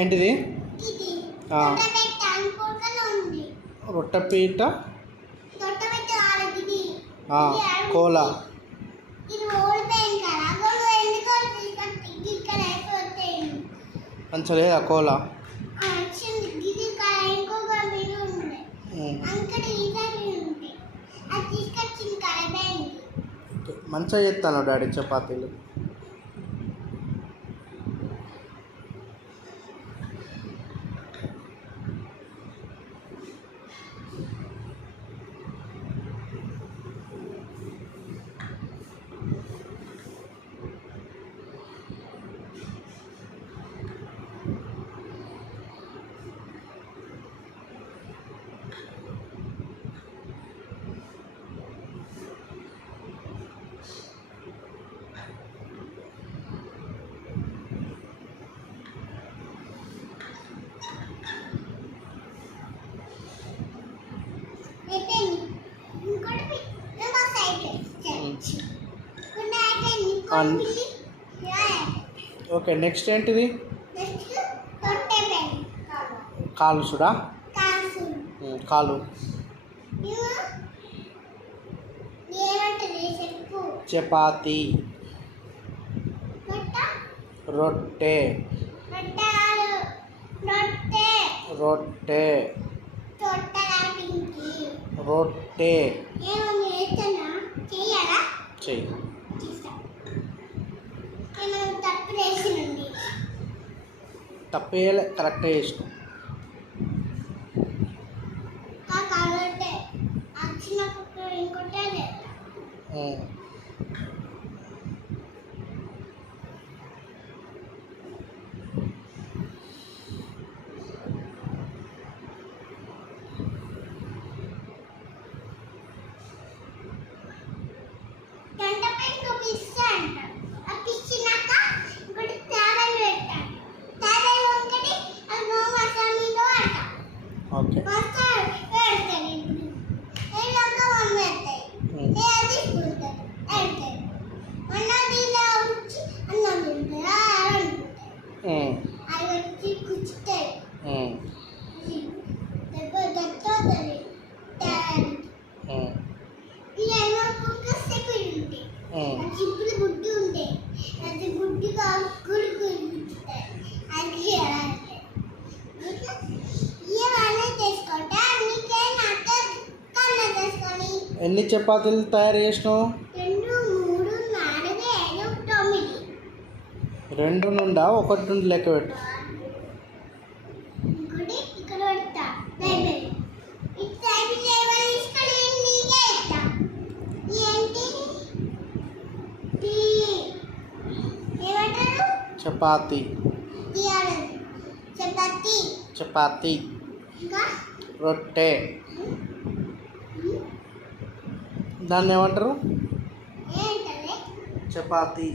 ఏంటిది? రొట్టెపీట కోలా మంచిగా లేదా కోలా? మంచిగా చేస్తాను డాడీ చపాతీలు. ఓకే, నెక్స్ట్ ఏంటిది? కాలు చూడా? కాలు చపాతి రొట్టె రొట్టె రొట్టె చెయ్యి. తప్పేయాలి, కరెక్ట్గా చేసినాం. ఓకే, ఎన్ని చపాతీలు తయారు చేసినావు? 2 నుండా 1 నుండి లెక్క పెట్టు. చపాతి చపాతి రొట్టె, దాన్ని ఏమంటారు? చపాతి.